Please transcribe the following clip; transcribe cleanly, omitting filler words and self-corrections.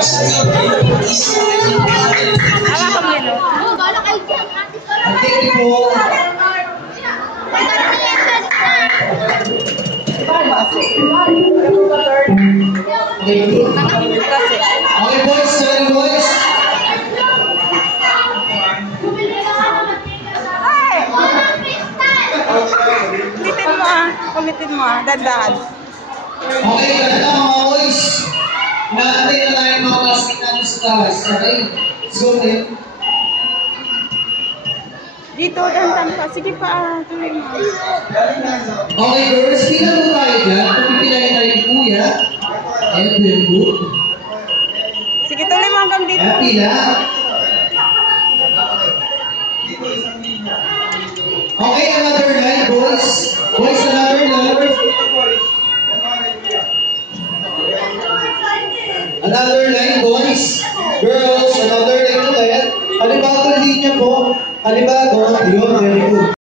Okay, boys, seven boys. Kulitin mo dandahan. Okay, ganda mga boys. Naantay na tayo mga classmate natin sa taas. Okay? Let's go kayo. Dito, dandan pa. Sige pa, tuloy mo. Okay, girls, pila po tayo dyan. Pagpipilay tayo ni Kuya. And very good. Sige, tuloy mo hanggang dito. And pila. Okay, another line, boys. Boys, another line. Another line, boys. Girls, another line ulit. Halibagong linya po. Halibagong. Yun, very good.